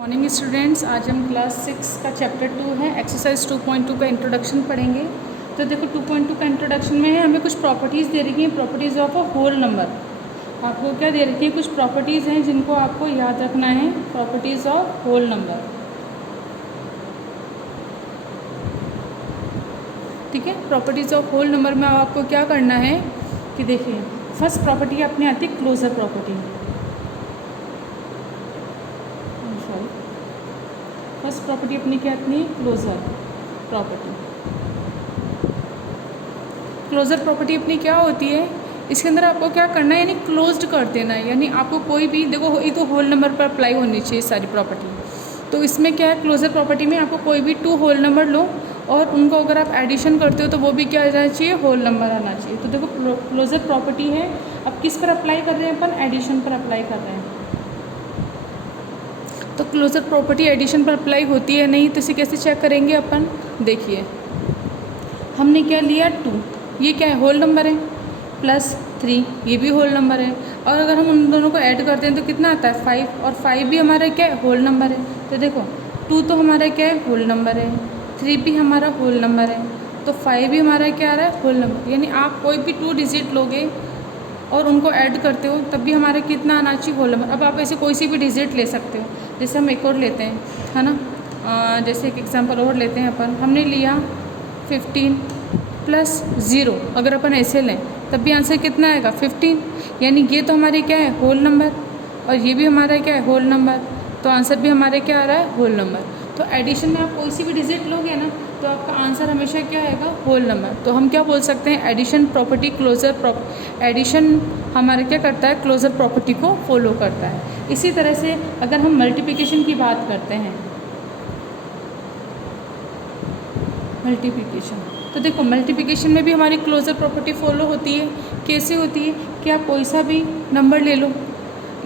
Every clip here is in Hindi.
मॉर्निंग स्टूडेंट्स, आज हम क्लास 6 का चैप्टर 2 है एक्सरसाइज 2.2 का इंट्रोडक्शन पढ़ेंगे। तो देखो 2.2 का इंट्रोडक्शन में है, हमें कुछ प्रॉपर्टीज़ दे रखी हैं, properties of a whole number. आपको क्या दे रखी है, कुछ प्रॉपर्टीज़ हैं जिनको आपको याद रखना है, प्रॉपर्टीज़ ऑफ होल नंबर। ठीक है, प्रॉपर्टीज़ ऑफ होल नंबर में आपको क्या करना है कि देखिए, फर्स्ट प्रॉपर्टी अपनी आती है क्लोजर प्रॉपर्टी। फर्स्ट प्रॉपर्टी अपनी क्या आती है, क्लोजर प्रॉपर्टी। क्लोजर प्रॉपर्टी अपनी क्या होती है, इसके अंदर आपको क्या करना है, यानी क्लोज्ड कर देना है। यानी आपको कोई भी देखो, एक तो होल नंबर पर अप्लाई होनी चाहिए सारी प्रॉपर्टी। तो इसमें क्या है, क्लोजर प्रॉपर्टी में आपको कोई भी 2 होल नंबर लो और उनको अगर आप एडिशन करते हो तो वो भी क्या आना चाहिए, होल नंबर आना चाहिए। तो देखो क्लोजर प्रॉपर्टी है, अब किस पर अप्लाई कर रहे हैं अपन, एडिशन पर अप्लाई कर रहे हैं। तो क्लोजर प्रॉपर्टी एडिशन पर अप्लाई होती है नहीं, तो इसे कैसे चेक करेंगे अपन। देखिए हमने क्या लिया 2, ये क्या है, होल नंबर है, +3 ये भी होल नंबर है, और अगर हम उन दोनों को ऐड करते हैं तो कितना आता है 5, और 5 भी हमारा क्या है, होल नंबर है। तो देखो 2 तो हमारा क्या है, होल नंबर है, 3 भी हमारा होल नंबर है, तो 5 भी हमारा क्या आ रहा है, होल नंबर। यानी आप कोई भी 2 डिजिट लोगे और उनको ऐड करते हो तब भी हमारा कितना आना चाहिए, होल नंबर। अब आप ऐसे कोई सी भी डिजिट ले सकते हो, जैसे हम एक और लेते हैं, है ना, जैसे एक एग्जांपल और लेते हैं अपन, हमने लिया 15 + 0, अगर अपन ऐसे लें तब भी आंसर कितना आएगा, 15। यानी ये तो हमारे क्या है, होल नंबर, और ये भी हमारा क्या है, होल नंबर, तो आंसर भी हमारे क्या आ रहा है, होल नंबर। तो एडिशन में आप कोई सी भी डिजिट लोगे ना तो आपका आंसर हमेशा क्या आएगा, होल नंबर। तो हम क्या बोल सकते हैं, एडिशन प्रॉपर्टी क्लोजर एडिशन हमारा क्या करता है, क्लोजर प्रॉपर्टी को फॉलो करता है। इसी तरह से अगर हम मल्टीप्लिकेशन की बात करते हैं, मल्टीप्लिकेशन, तो देखो मल्टीप्लिकेशन में भी हमारी क्लोजर प्रॉपर्टी फॉलो होती है। कैसे होती है कि आप कोई सा भी नंबर ले लो,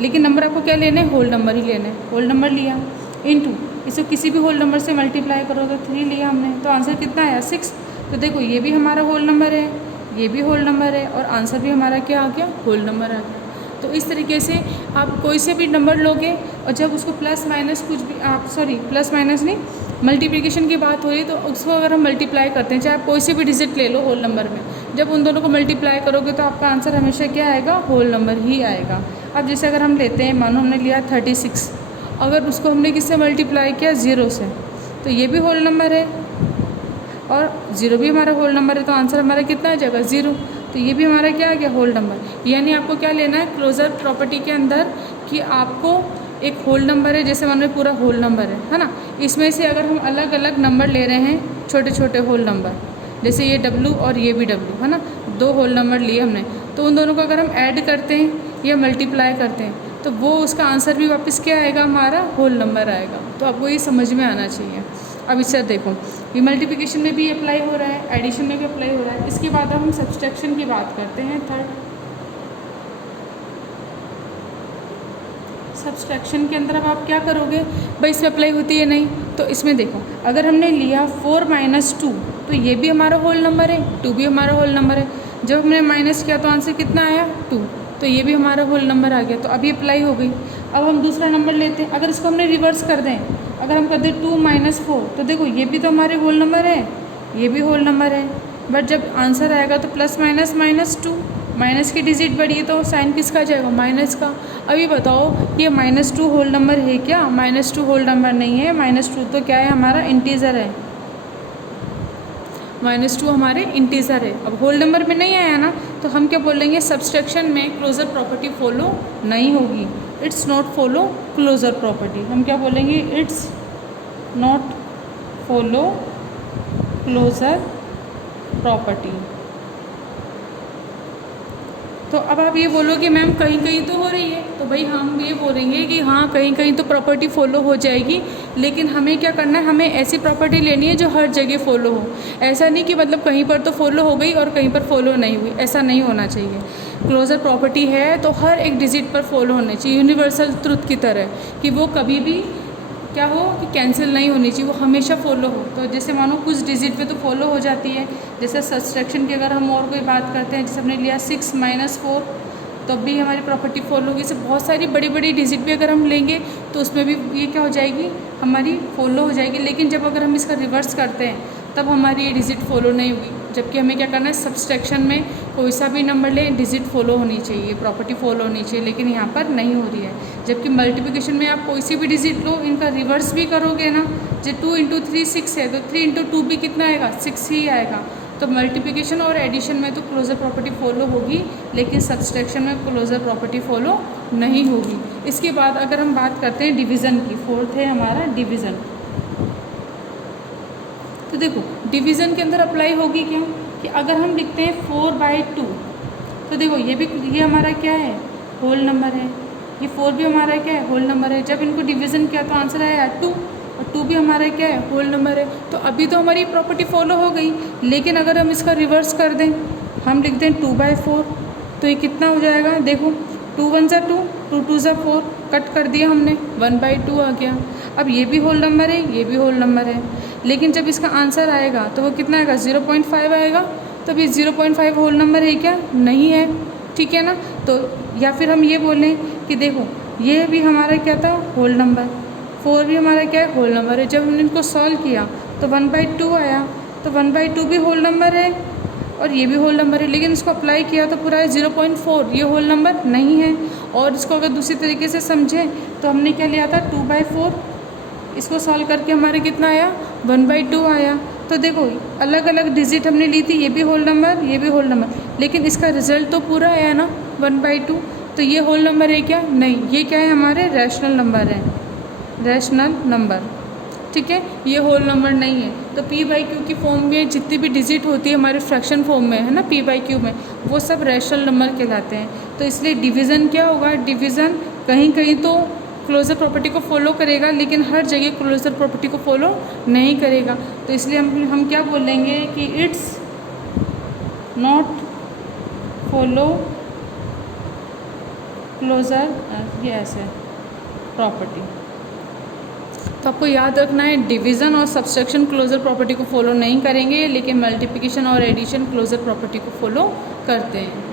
लेकिन नंबर आपको क्या लेना है, होल नंबर ही लेना है। होल नंबर लिया इनटू, इसे किसी भी होल नंबर से मल्टीप्लाई करोगे, 3 लिया हमने तो आंसर कितना आया, 6। तो देखो ये भी हमारा होल नंबर है, ये भी होल नंबर है, और आंसर भी हमारा क्या आ गया, होल नंबर आ गया। तो इस तरीके से आप कोई से भी नंबर लोगे और जब उसको प्लस माइनस कुछ भी आप प्लस माइनस नहीं, मल्टीप्लिकेशन की बात हो रही तो उसको अगर हम मल्टीप्लाई करते हैं, चाहे आप कोई से भी डिजिट ले लो होल नंबर में, जब उन दोनों को मल्टीप्लाई करोगे तो आपका आंसर हमेशा क्या आएगा, होल नंबर ही आएगा। अब जैसे अगर हम लेते हैं, मानो हमने लिया 36, अगर उसको हमने किससे मल्टीप्लाई किया, 0 से, तो ये भी होल नंबर है और 0 भी हमारा होल नंबर है, तो आंसर हमारा कितना आ जाएगा, 0। तो ये भी हमारा क्या आ गया, होल नंबर। यानी आपको क्या लेना है क्लोजर प्रॉपर्टी के अंदर कि आपको एक होल नंबर है, जैसे मान लो पूरा होल नंबर है ना, इसमें से अगर हम अलग अलग नंबर ले रहे हैं, छोटे छोटे होल नंबर, जैसे ये W और ये भी W है ना, 2 होल नंबर लिए हमने, तो उन दोनों को अगर हम ऐड करते हैं या मल्टीप्लाई करते हैं तो वो उसका आंसर भी वापस क्या आएगा, हमारा होल नंबर आएगा। तो आपको ये समझ में आना चाहिए। अब इससे देखो ये मल्टीप्लिकेशन में भी अप्लाई हो रहा है, एडिशन में भी अप्लाई हो रहा है। इसके बाद हम सब्सट्रैक्शन की बात करते हैं, थर्ड। सब्सट्रैक्शन के अंदर अब आप क्या करोगे भाई, इसमें अप्लाई होती है नहीं, तो इसमें देखो अगर हमने लिया 4 - 2, तो ये भी हमारा होल नंबर है, 2 भी हमारा होल नंबर है। जब हमने माइनस किया तो आंसर कितना आया, 2, तो ये भी हमारा होल नंबर आ गया। तो अभी अप्लाई हो गई। अब हम दूसरा नंबर लेते हैं, अगर इसको हमने रिवर्स कर दें, अगर हम कर दें 2 - 4, तो देखो ये भी तो हमारे होल नंबर है, ये भी होल नंबर है, बट जब आंसर आएगा तो प्लस माइनस -2, माइनस की डिजिट बढ़ी है तो साइन किसका आ जाएगा, माइनस का। अभी बताओ ये -2 होल नंबर है क्या, -2 होल नंबर नहीं है, -2 तो क्या है, हमारा इंटीजर है, -2 हमारे इंटीजर है। अब होल नंबर में नहीं आया ना, तो हम क्या बोलेंगे, सब्सट्रैक्शन में क्लोजर प्रॉपर्टी फॉलो नहीं होगी, it's not follow closure property. हम क्या बोलेंगे, it's not follow closure property. तो अब आप ये बोलोगे मैम कहीं कहीं तो हो रही है, तो भाई हम ये बोलेंगे कि हाँ कहीं कहीं तो प्रॉपर्टी फॉलो हो जाएगी, लेकिन हमें क्या करना है, हमें ऐसी प्रॉपर्टी लेनी है जो हर जगह फॉलो हो। ऐसा नहीं कि मतलब कहीं पर तो फॉलो हो गई और कहीं पर फॉलो नहीं हुई, ऐसा नहीं होना चाहिए। क्लोजर प्रॉपर्टी है तो हर एक डिजिट पर फॉलो होनी चाहिए, यूनिवर्सल ट्रुथ की तरह, कि वो कभी भी क्या हो कि कैंसिल नहीं होनी चाहिए, वो हमेशा फॉलो हो। तो जैसे मानो कुछ डिजिट पे तो फॉलो हो जाती है, जैसे सब्सट्रैक्शन की अगर हम और कोई बात करते हैं, जैसे हमने लिया 6 - 4, तब भी हमारी प्रॉपर्टी फॉलो होगी। इसे बहुत सारी बड़ी बड़ी डिजिट भी अगर हम लेंगे तो उसमें भी ये क्या हो जाएगी, हमारी फॉलो हो जाएगी। लेकिन जब अगर हम इसका रिवर्स करते हैं तब हमारी ये डिजिट फॉलो नहीं होगी। जबकि हमें क्या करना है, सब्सट्रैक्शन में कोई सा भी नंबर लें, डिजिट फॉलो होनी चाहिए, प्रॉपर्टी फॉलो होनी चाहिए, लेकिन यहाँ पर नहीं हो रही है। जबकि मल्टीप्लिकेशन में आप कोई सी भी डिजिट लो, इनका रिवर्स भी करोगे ना, जो 2 इंटू 3 6 है, तो 3 इंटू 2 भी कितना आएगा, 6 ही आएगा। तो मल्टीप्लिकेशन और एडिशन में तो क्लोजर प्रॉपर्टी फॉलो होगी, लेकिन सब्सट्रैक्शन में क्लोजर प्रॉपर्टी फॉलो नहीं होगी। इसके बाद अगर हम बात करते हैं डिवीज़न की, फोर्थ है हमारा डिवीज़न। तो देखो डिवीज़न के अंदर अप्लाई होगी क्या, कि अगर हम लिखते हैं 4/2, तो देखो ये हमारा क्या है, होल नंबर है, ये 4 भी हमारा क्या है, होल नंबर है। जब इनको डिवीज़न किया तो आंसर आया 2, और 2 भी हमारा क्या है, होल नंबर है। तो अभी तो हमारी प्रॉपर्टी फॉलो हो गई, लेकिन अगर हम इसका रिवर्स कर दें, हम लिख दें 2/4, तो ये कितना हो जाएगा, देखो 2 1 ज़ा 2, 2 2 ज़ा 4, कट कर दिया हमने, 1/2 आ गया। अब ये भी होल नंबर है, ये भी होल नंबर है, लेकिन जब इसका आंसर आएगा तो वो कितना आएगा, 0.5 आएगा। तो ये 0.5 होल नंबर है क्या, नहीं है, ठीक है ना। तो या फिर हम ये बोलें कि देखो ये भी हमारा क्या था, होल नंबर, 4 भी हमारा क्या है, होल नंबर है। जब हमने इनको सॉल्व किया तो 1/2 आया, तो 1/2 भी होल नंबर है और ये भी होल नंबर है, लेकिन इसको अप्लाई किया तो पूरा है 0.4, ये होल नंबर नहीं है। और इसको अगर दूसरी तरीके से समझें तो हमने क्या लिया था, 2/4, इसको सॉल्व करके हमारे कितना आया, 1/2 आया। तो देखो अलग अलग डिजिट हमने ली थी, ये भी होल नंबर, ये भी होल नंबर, लेकिन इसका रिजल्ट तो पूरा आया ना 1/2। तो ये होल नंबर है क्या, नहीं, ये क्या है, हमारे रैशनल नंबर है, रैशनल नंबर, ठीक है, ये होल नंबर नहीं है। तो p/q की फॉर्म में जितनी भी डिजिट होती है हमारे फ्रैक्शन फॉर्म में, है ना, p/q में, वो सब रैशनल नंबर कहलाते हैं। तो इसलिए डिवीज़न क्या होगा, डिवीज़न कहीं कहीं तो क्लोजर प्रॉपर्टी को फॉलो करेगा, लेकिन हर जगह क्लोजर प्रॉपर्टी को फॉलो नहीं करेगा। तो इसलिए हम क्या बोलेंगे कि इट्स नॉट फॉलो क्लोजर, ये ऐसे प्रॉपर्टी। तो आपको याद रखना है, डिवीज़न और सब्सट्रैक्शन क्लोजर प्रॉपर्टी को फॉलो नहीं करेंगे, लेकिन मल्टीप्लिकेशन और एडिशन क्लोजर प्रॉपर्टी को फॉलो करते हैं।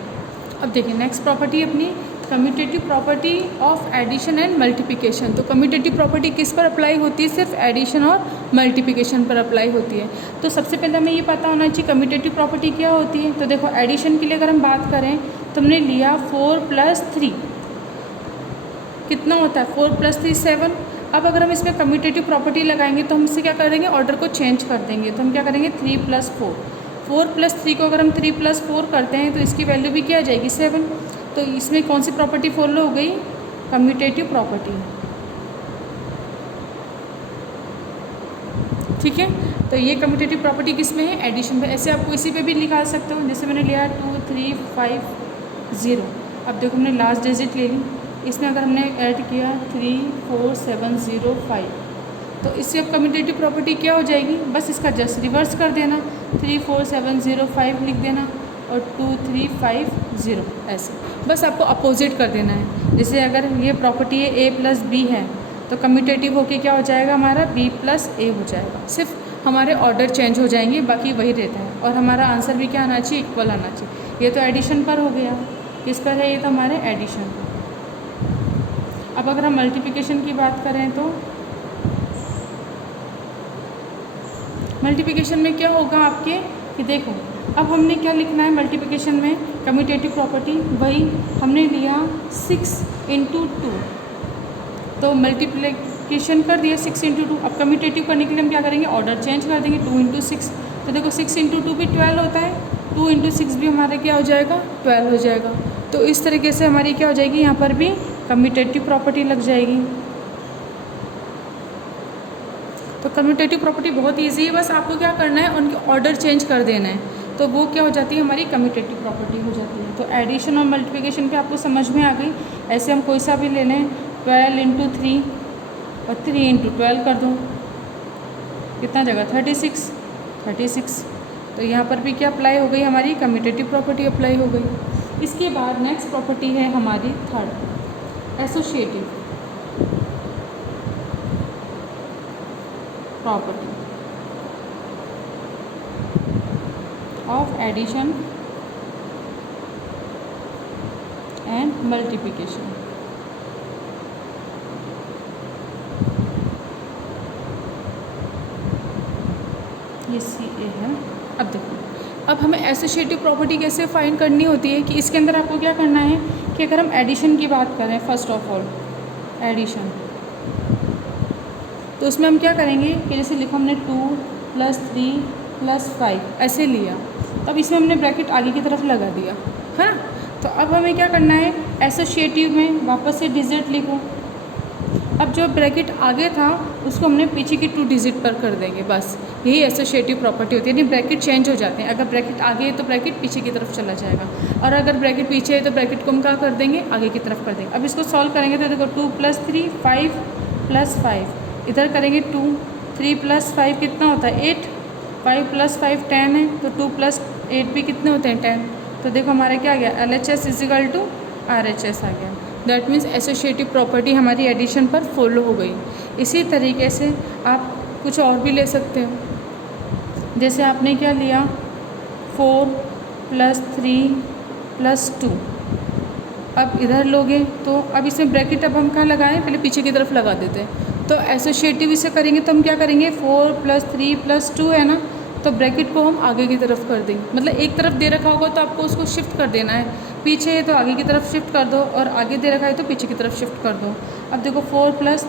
अब देखिए नेक्स्ट प्रॉपर्टी अपनी commutative property of addition and multiplication. तो कम्यूटेटिव प्रॉपर्टी किस पर अप्लाई होती है, सिर्फ एडिशन और मल्टीप्लिकेशन पर अप्लाई होती है। तो सबसे पहले हमें ये पता होना चाहिए कम्यूटेटिव प्रॉपर्टी क्या होती है। तो देखो एडिशन के लिए अगर हम बात करें तो हमने लिया 4 + 3, कितना होता है, 4 + 3 7। अब अगर हम इसमें कम्यूटेटिव प्रॉपर्टी लगाएंगे तो हम इससे क्या कर देंगे, ऑर्डर को चेंज कर देंगे। तो हम क्या करेंगे, 3 + 4, 4 + 3 को अगर हम 3 + 4 करते हैं तो इसकी वैल्यू भी क्या आ जाएगी, 7। तो इसमें कौन सी प्रॉपर्टी फॉलो हो गई, कम्यूटेटिव प्रॉपर्टी, ठीक है। तो ये कम्यूटेटिव प्रॉपर्टी किस में है, एडिशन पे। ऐसे आप किसी पे भी निकाल सकते हो, जैसे मैंने लिया 2 3 5 0। अब देखो हमने लास्ट डिजिट ले ली, इसमें अगर हमने ऐड किया 3 4 7 0 5, तो इससे अब कम्यूटेटिव प्रॉपर्टी क्या हो जाएगी, बस इसका जस्ट रिवर्स कर देना, 3 4 7 0 5 लिख देना और 2 3 5 0, ऐसे बस आपको अपोजिट कर देना है। जैसे अगर ये प्रॉपर्टी है a + b है, तो कम्यूटेटिव होके क्या हो जाएगा हमारा, b + a हो जाएगा। सिर्फ हमारे ऑर्डर चेंज हो जाएंगे, बाकी वही रहता है, और हमारा आंसर भी क्या आना चाहिए, इक्वल आना चाहिए। ये तो एडिशन पर हो गया, किस पर है, ये तो हमारे एडिशन। अब अगर हम मल्टीप्लिकेशन की बात करें तो मल्टीप्लिकेशन में क्या होगा आपके, कि देखो अब हमने क्या लिखना है मल्टीप्लिकेशन में, कम्यूटेटिव प्रॉपर्टी वही हमने लिया 6 × 2, तो मल्टीप्लिकेशन कर दिया 6 × 2। अब कम्यूटेटिव करने के लिए हम क्या करेंगे, ऑर्डर चेंज कर देंगे, 2 × 6। तो देखो 6 × 2 भी 12 होता है, 2 × 6 भी हमारा क्या हो जाएगा, 12 हो जाएगा। तो इस तरीके से हमारी क्या हो जाएगी, यहाँ पर भी कम्यूटेटिव प्रॉपर्टी लग जाएगी। तो कम्यूटेटिव प्रॉपर्टी बहुत ईजी है, बस आपको क्या करना है, उनके ऑर्डर चेंज कर देना है, तो वो क्या हो जाती है, हमारी कम्यूटेटिव प्रॉपर्टी हो जाती है। तो एडिशन और मल्टीप्लिकेशन पे आपको समझ में आ गई। ऐसे हम कोई सा भी ले लें, 12 × 3 और 3 × 12 कर दूँ, कितना जगह, 36। तो यहाँ पर भी क्या अप्लाई हो गई, हमारी कम्यूटेटिव प्रॉपर्टी अप्लाई हो गई। इसके बाद नेक्स्ट प्रॉपर्टी है हमारी third, associative property of addition and multiplication. ये सी ए है। अब देखो, अब हमें एसोसिएटिव प्रॉपर्टी कैसे फाइंड करनी होती है कि इसके अंदर आपको क्या करना है कि अगर हम एडिशन की बात करें, फर्स्ट ऑफ ऑल एडिशन, तो उसमें हम क्या करेंगे कि जैसे लिखा हमने 2 + 3 + 5 ऐसे लिया, तो अब इसमें हमने ब्रैकेट आगे की तरफ लगा दिया है ना। तो अब हमें क्या करना है, एसोसिएटिव में वापस से डिजिट लिखो। अब जो ब्रैकेट आगे था उसको हमने पीछे की 2 डिजिट पर कर देंगे, बस यही एसोसिएटिव प्रॉपर्टी होती है। यानी ब्रैकेट चेंज हो जाते हैं, अगर ब्रैकेट आगे है तो ब्रैकेट पीछे की तरफ चला जाएगा, और अगर ब्रैकेट पीछे है तो ब्रैकेट को हम क्या कर देंगे, आगे की तरफ कर देंगे। अब इसको सॉल्व करेंगे तो देखो 2 + 3 5 + 5, इधर करेंगे 2, 3 + 5 कितना होता है 8, 5 + 5 10 है, तो 2 + 8 भी कितने होते हैं 10। तो देखो हमारा क्या आ गया, LHS = RHS आ गया। दैट मीन्स एसोसिएटिव प्रॉपर्टी हमारी एडिशन पर फॉलो हो गई। इसी तरीके से आप कुछ और भी ले सकते हो, जैसे आपने क्या लिया 4 + 3 + 2, अब इधर लोगे तो अब इसमें ब्रैकेट अब हम कहाँ लगाएं, पहले पीछे की तरफ लगा देते हैं। तो एसोसिएटिव इसे करेंगे तो हम क्या करेंगे, 4 + 3 + 2 है ना, तो ब्रैकेट को हम आगे की तरफ कर देंगे। मतलब एक तरफ दे रखा होगा तो आपको उसको शिफ्ट कर देना है, पीछे है तो आगे की तरफ शिफ्ट कर दो, और आगे दे रखा है तो पीछे की तरफ शिफ्ट कर दो। अब देखो 4 +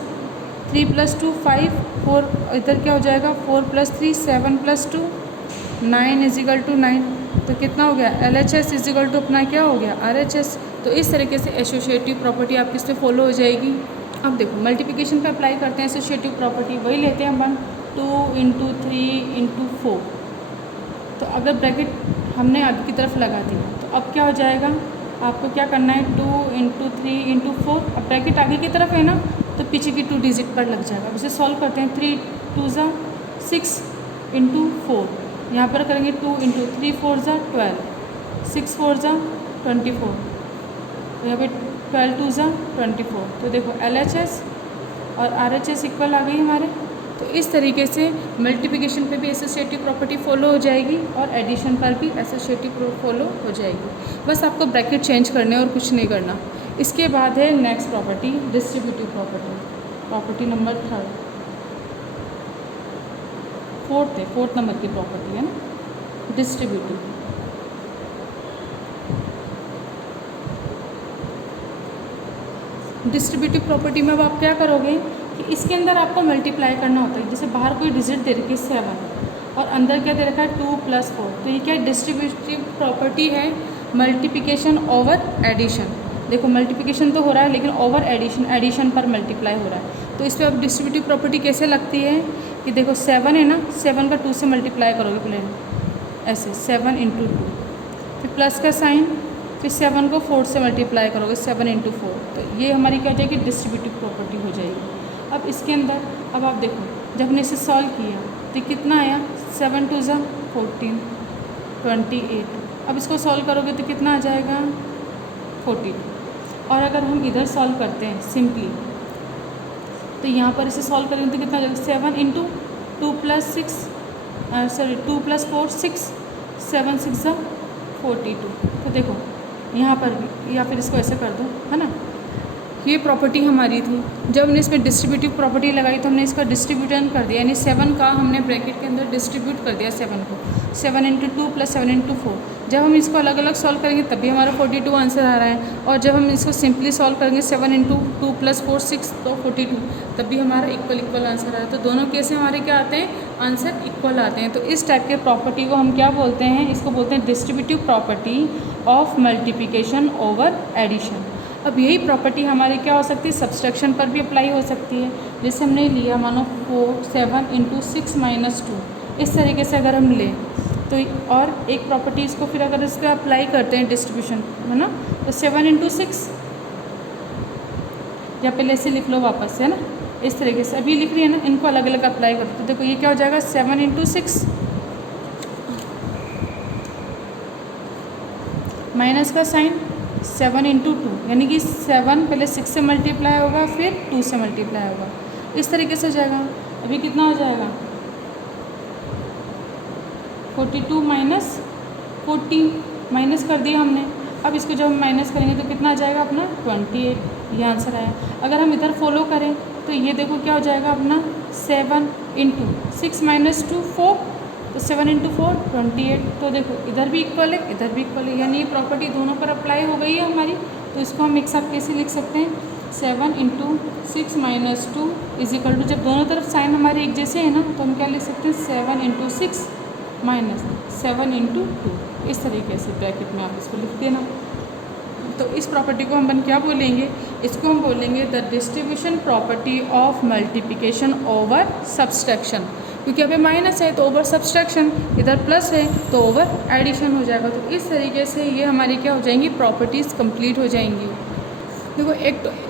3 + 2 5, 4 इधर क्या हो जाएगा 4 + 3 7 + 2 9 = 9, तो कितना हो गया LHS = अपना क्या हो गया RHS। तो इस तरीके से एसोसिएटिव प्रॉपर्टी आपकी इस पर फॉलो हो जाएगी। अब देखो मल्टीप्लिकेशन पे अप्लाई करते हैं एसोसिएटिव प्रॉपर्टी, वही लेते हैं हम 2 × 3 × 4। तो अगर ब्रैकेट हमने आगे की तरफ लगा दिया तो अब क्या हो जाएगा, आपको क्या करना है 2 × 3 × 4, अब ब्रैकेट आगे की तरफ है ना तो पीछे की 2 डिजिट पर लग जाएगा। अब इसे सॉल्व करते हैं, 3 × 2 = 6 × 4, यहाँ पर करेंगे 2 × 3 4 = 12, 6 4 = 24, तो यहाँ पे 12 2 = 24। तो देखो LHS और RHS इक्वल आ गई हमारे। तो इस तरीके से मल्टीप्लिकेशन पे भी एसोसिएटिव प्रॉपर्टी फॉलो हो जाएगी और एडिशन पर भी एसोसिएटिव फॉलो हो जाएगी। बस आपको ब्रैकेट चेंज करने और कुछ नहीं करना। इसके बाद है next property, distributive property, property number 3, fourth number की प्रॉपर्टी है ना, डिस्ट्रीब्यूटिव। डिस्ट्रीब्यूटिव प्रॉपर्टी में अब आप क्या करोगे कि इसके अंदर आपको मल्टीप्लाई करना होता है। जैसे बाहर कोई डिजिट दे रखी है 7 और अंदर क्या दे रखा है 2 + 4, तो ये क्या डिस्ट्रीब्यूटिव प्रॉपर्टी है, मल्टीप्लिकेशन ओवर एडिशन। देखो मल्टीप्लिकेशन तो हो रहा है लेकिन ओवर एडिशन, एडिशन पर मल्टीप्लाई हो रहा है। तो इस पर अब डिस्ट्रीब्यूटिव प्रॉपर्टी कैसे लगती है कि देखो 7 है ना, 7 का 2 से मल्टीप्लाई करोगे पहले ऐसे 7 × 2, फिर प्लस का साइन, फिर 7 को 4 से मल्टीप्लाई करोगे 7 × 4, तो ये हमारी क्या हो जाएगी डिस्ट्रीब्यूटिव प्रॉपर्टी हो जाएगी। अब इसके अंदर अब आप देखो जब हमने इसे सॉल्व किया तो कितना आया 7 × 2 = 14 28। अब इसको सॉल्व करोगे तो कितना आ जाएगा 42। और अगर हम इधर सॉल्व करते हैं सिंपली तो यहाँ पर इसे सॉल्व करेंगे तो कितना आ जाएगा 7 × 2 + 6 2 + 4 6, 7 × 6 = 42। तो देखो यहाँ पर भी, या फिर इसको ऐसे कर दो है ना, ये प्रॉपर्टी हमारी थी। जब हमने इसमें डिस्ट्रीब्यूटिव प्रॉपर्टी लगाई तो हमने इसका डिस्ट्रीब्यूटन कर दिया, यानी 7 का हमने ब्रैकेट के अंदर डिस्ट्रीब्यूट कर दिया 7 को, 7 × 2 + 7 × 4। जब हम इसको अलग अलग सॉल्व करेंगे तब भी हमारा 42 आंसर आ रहा है, और जब हम इसको सिंपली सॉल्व करेंगे 7 × 2 + 4 6 तो 42, तब भी हमारा इक्वल आंसर आ रहा है। तो दोनों केस में हमारे क्या आते हैं, आंसर इक्वल आते हैं। तो इस टाइप के प्रॉपर्टी को हम क्या बोलते हैं, इसको बोलते हैं distributive property of multiplication over addition. अब यही प्रॉपर्टी हमारे क्या हो सकती है, सब्सट्रैक्शन पर भी अप्लाई हो सकती है। जैसे हमने लिया मानो 7 × 6 - 2, इस तरीके से अगर हम लें तो, और एक प्रॉपर्टी इसको फिर अगर इस पर अप्लाई करते हैं डिस्ट्रीब्यूशन है ना, तो 7 × 6, या पहले ऐसे लिख लो वापस है ना, इस तरीके से अभी लिख रही है ना, इनको अलग अलग अप्लाई करो तो देखो ये क्या हो जाएगा 7 × 6 माइनस का साइन 7 × 2, यानी कि 7 पहले 6 से मल्टीप्लाई होगा फिर 2 से मल्टीप्लाई होगा, इस तरीके से हो जाएगा। अभी कितना हो जाएगा 42 - 40 माइनस कर दिया हमने, अब इसको जब हम माइनस करेंगे तो कितना आ जाएगा अपना 28, ये आंसर आया। अगर हम इधर फॉलो करें तो ये देखो क्या हो जाएगा अपना 7 इंटू 6 माइनस 2 4, तो 7 इंटू 4 28। तो देखो इधर भी इक्वल है इधर भी इक्वल है, यानी ये प्रॉपर्टी दोनों पर अप्लाई हो गई है हमारी। तो इसको हम एक साथ कैसे लिख सकते हैं, 7 into 6 minus 2 is equal to, जब दोनों तरफ साइन हमारे एक जैसे हैं ना तो हम क्या लिख सकते हैं 7 इंटू 6 माइनस 7 इंटू 2, इस तरीके से ब्रैकेट में आप इसको लिख देना। तो इस प्रॉपर्टी को हम क्या बोलेंगे, इसको हम बोलेंगे the distribution property of multiplication over subtraction, क्योंकि अभी माइनस है तो ओवर सब्सट्रैक्शन, इधर प्लस है तो ओवर एडिशन हो जाएगा। तो इस तरीके से ये हमारी क्या हो जाएंगी, प्रॉपर्टीज़ कंप्लीट हो जाएंगी। देखो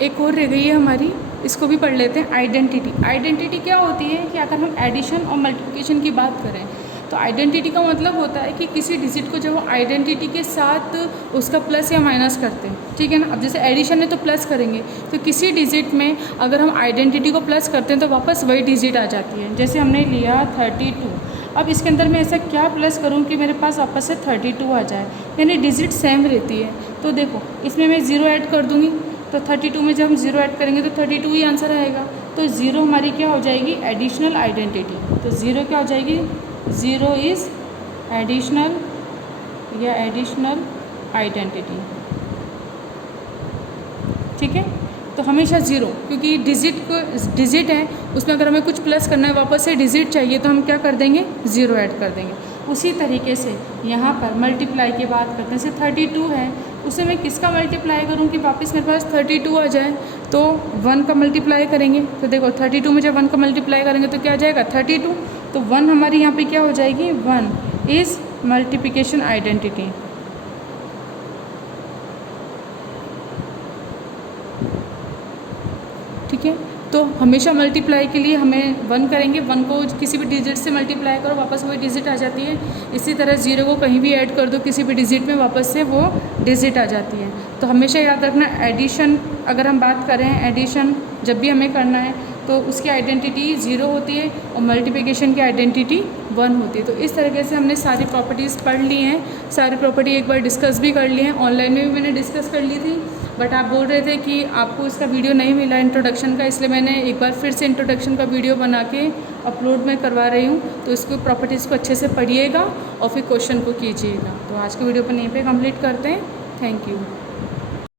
एक और रह गई है हमारी, इसको भी पढ़ लेते हैं, आइडेंटिटी। आइडेंटिटी क्या होती है कि अगर हम एडिशन और मल्टीप्लिकेशन की बात करें तो आइडेंटिटी का मतलब होता है कि किसी डिजिट को जब वो आइडेंटिटी के साथ उसका प्लस या माइनस करते हैं, ठीक है ना। अब जैसे एडिशन है तो प्लस करेंगे, तो किसी डिजिट में अगर हम आइडेंटिटी को प्लस करते हैं तो वापस वही डिजिट आ जाती है। जैसे हमने लिया 32, अब इसके अंदर मैं ऐसा क्या प्लस करूं कि मेरे पास वापस से 32 आ जाए, यानी डिजिट सेम रहती है। तो देखो इसमें मैं 0 ऐड कर दूँगी, तो 32 में जब हम 0 ऐड करेंगे तो 32 ही आंसर आएगा। तो 0 हमारी क्या हो जाएगी, एडिशनल आइडेंटिटी। तो 0 क्या हो जाएगी, 0 इज़ एडिशनल या एडिशनल आइडेंटिटी, ठीक है। तो हमेशा 0, क्योंकि डिजिट है उसमें अगर हमें कुछ प्लस करना है वापस से डिजिट चाहिए तो हम क्या कर देंगे, 0 ऐड कर देंगे। उसी तरीके से यहाँ पर मल्टीप्लाई की बात करते हैं, जैसे 32 है उसे मैं किसका मल्टीप्लाई करूँ कि वापस मेरे पास 32 आ जाए, तो 1 का मल्टीप्लाई करेंगे। तो देखो 32 में जब 1 का मल्टीप्लाई करेंगे तो क्या आ जाएगा 32, तो 1 हमारी यहाँ पे क्या हो जाएगी, 1 इज़ मल्टीप्लिकेशन आइडेंटिटी। ठीक है, तो हमेशा मल्टीप्लाई के लिए हमें 1 करेंगे, 1 को किसी भी डिजिट से मल्टीप्लाई करो वापस वही डिजिट आ जाती है। इसी तरह 0 को कहीं भी ऐड कर दो किसी भी डिजिट में वापस से वो डिजिट आ जाती है। तो हमेशा याद रखना, एडिशन अगर हम बात करें, एडिशन जब भी हमें करना है तो उसकी आइडेंटिटी 0 होती है और मल्टीप्लिकेशन की आइडेंटिटी 1 होती है। तो इस तरीके से हमने सारी प्रॉपर्टीज़ पढ़ ली हैं, सारी प्रॉपर्टी एक बार डिस्कस भी कर ली हैं, ऑनलाइन में भी मैंने डिस्कस कर ली थी, बट आप बोल रहे थे कि आपको इसका वीडियो नहीं मिला इंट्रोडक्शन का, इसलिए मैंने एक बार फिर से इंट्रोडक्शन का वीडियो बना के अपलोड में करवा रही हूँ। तो इसको प्रॉपर्टीज़ को अच्छे से पढ़िएगा और फिर क्वेश्चन को कीजिएगा। तो आज के वीडियो पर यहीं पे कंप्लीट करते हैं। Thank you.